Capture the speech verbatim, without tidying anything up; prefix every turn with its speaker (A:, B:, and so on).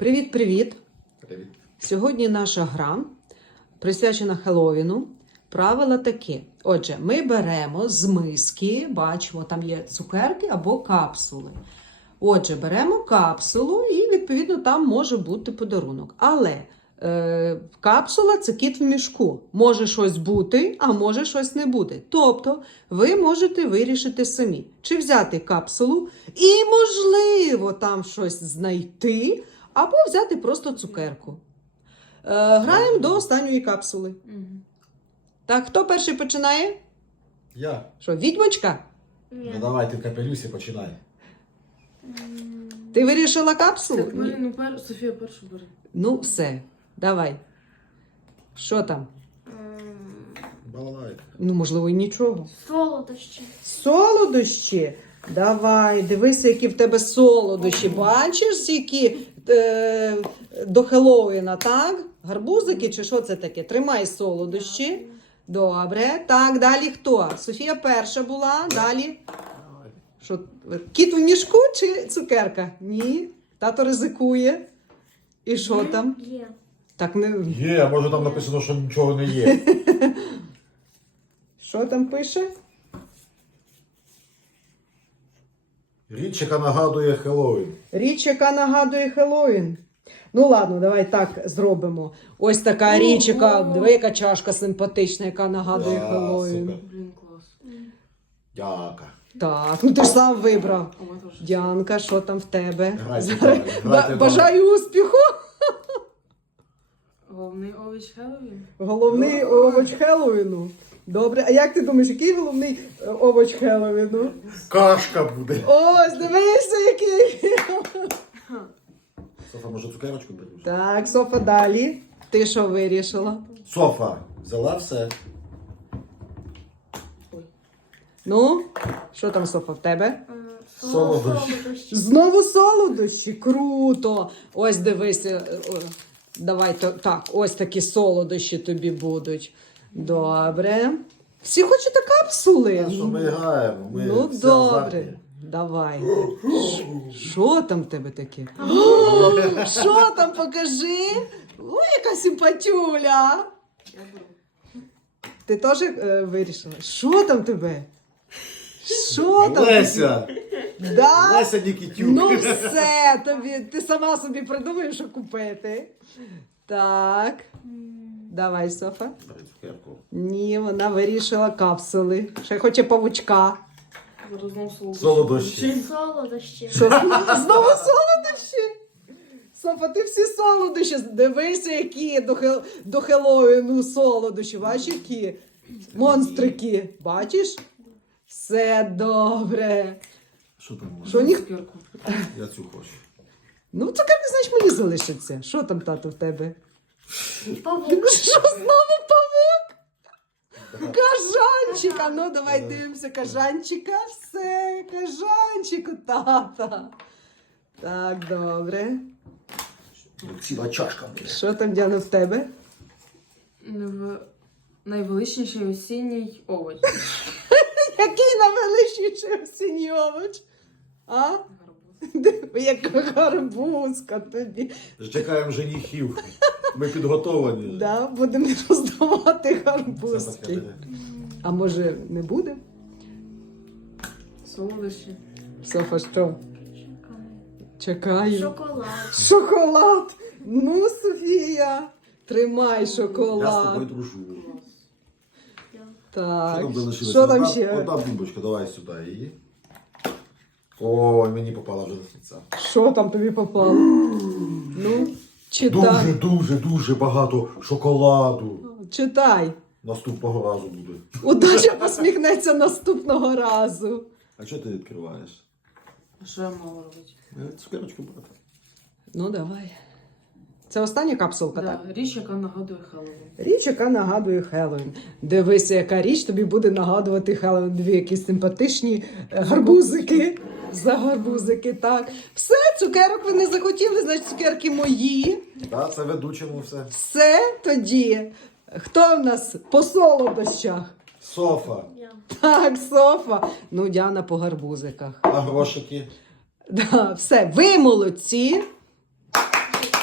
A: Привіт-привіт!
B: Привіт.
A: Сьогодні наша гра присвячена Хеллоуіну. Правила такі. Отже, ми беремо з миски, бачимо, там є цукерки або капсули. Отже, беремо капсулу і, відповідно, там може бути подарунок. Але е, капсула – це кіт в мішку. Може щось бути, а може щось не бути. Тобто, ви можете вирішити самі, чи взяти капсулу і, можливо, там щось знайти, або взяти просто цукерку. Е, граємо до останньої капсули.
C: Угу.
A: Так, хто перший починає?
B: Я.
A: Що, відьмочка?
B: Ну давай ти в капелюсі починай.
A: Ти вирішила капсулу?
C: Так, бери, ну, пер... Софія першу бери.
A: Ну, все, давай. Що там?
B: Балалайка.
A: Ну, можливо, і нічого.
D: Солодощі.
A: Солодощі? Давай, дивися, які в тебе солодощі. Бачиш, які е, до Хеллоуіна, так? Гарбузики чи що це таке? Тримай солодощі. Добре. Так, далі хто? Софія перша була, далі. Що, кіт в мішку чи цукерка? Ні. Тато ризикує. І що там?
D: Є.
A: Так не...
B: Є, може там написано, що нічого не є.
A: Що там пише?
B: Річ, яка нагадує Хеллоуін.
A: Річ, яка нагадує Хеллоуін. Ну ладно, давай так зробимо. Ось така річ, яка, диви, яка чашка симпатична, яка нагадує
B: Да,
A: Хеллоуін.
B: супер.
C: Блін, клас.
B: Дяка.
A: Так, ну ти ж сам вибрав.
C: А ми теж.
A: Діанка, що там в тебе?
B: Грайте
A: Зараз-
B: далі, грайте
A: Ба-
B: далі.
A: Бажаю успіху!
C: Головний овоч Хеллоуін.
A: Головний овоч Хеллоуіну. Добре, а як ти думаєш, який головний е, овоч Хеллоуіну?
B: Кашка буде.
A: Ось, дивися, який.
B: Софа, може цукерочку береш?
A: Так, Софа, далі. Ти що вирішила?
B: Софа, взяла все.
A: Ну, що там, Софа, в тебе?
D: Е,
B: Солодощі.
D: Солодощі.
A: Знову солодощі? Круто! Ось дивися. О, давай то- так, ось такі солодощі тобі будуть. Добре. Всі хочете капсули?
B: Те, що ми граємо, ми
A: Ну,
B: все
A: добре.
B: азартні.
A: Давай. Що там в тебе таке? Що там, покажи? Ой, яка симпатюля!
C: Я беру.
A: Ти теж е, вирішила? Що там в тебе? Що там?
B: Леся!
A: Да?
B: Леся Нікітюк.
A: Ну все, тобі, ти сама собі придумаєш, що купити. Так. Давай, Софа.
B: Бери цукерку.
A: Ні, вона вирішила капсули. Ще хоче павучка.
C: Зараз знову солодощі.
B: Солодощі.
D: Солодощі.
A: Що? Знову солодощі? Софа, ти всі солодощі. Дивися, які до, хел... до Хеллоуіну солодощі. Бачиш, які? Монстрики. Бачиш? Все добре.
B: Що там?
A: Що ні?
C: Цукерку.
B: Я цю хочу.
A: Ну, цукерки, значить, мені залишиться. Що там, тато, в тебе?
D: Павук.
A: Що, знову павук? Кажанчика. Ну, давай дивимося кажанчика. Все, кажанчику, тата. Так, добре.
B: Ціла чашка буде.
A: Що там, Діана, в тебе?
C: Найв- Найвеличніший осінній овоч.
A: Який найвеличніший осінній овоч? А?
C: Гарбуз.
A: Диви, яка гарбузка тобі.
B: Чекаємо женихів. Ми підготовлені.
A: Да, будемо роздавати
B: Це таке
A: гарбузки.
B: буде.
A: А може не буде?
C: Солодощі.
A: Софа, що? Чекаю.
D: Шоколад.
A: Шоколад! Ну, Софія, тримай
B: Я з тобою
A: шоколад.
B: дружу.
C: Клас.
A: Так,
B: Що там залишилося?
A: що там
B: Одна-
A: ще?
B: Одна бомбочка, давай сюди її. Ой, мені попала вже до кінця.
A: Що там тобі попало? Ну, читай.
B: Дуже, дуже, дуже багато шоколаду.
A: Читай.
B: Наступного разу буде.
A: Удача посміхнеться наступного разу.
B: А що ти відкриваєш?
C: А що я мала робити?
B: Е, Цукерочку брати.
A: Ну, давай. Це остання капсулка, так?
C: Да, річ, яка нагадує Хеллоуін.
A: Річ, яка нагадує Хеллоуін. Дивися, яка річ тобі буде нагадувати Хеллоуін. Дві які симпатичні е, гарбузики. За гарбузики, так. Все, цукерок ви не захотіли, значить цукерки мої.
B: Так, це ведучому все.
A: Все тоді. Хто в нас по солодощах?
B: Софа.
D: Я.
A: Так, Софа. Ну, Діана по гарбузиках.
B: А грошики?
A: Да, все, ви молодці.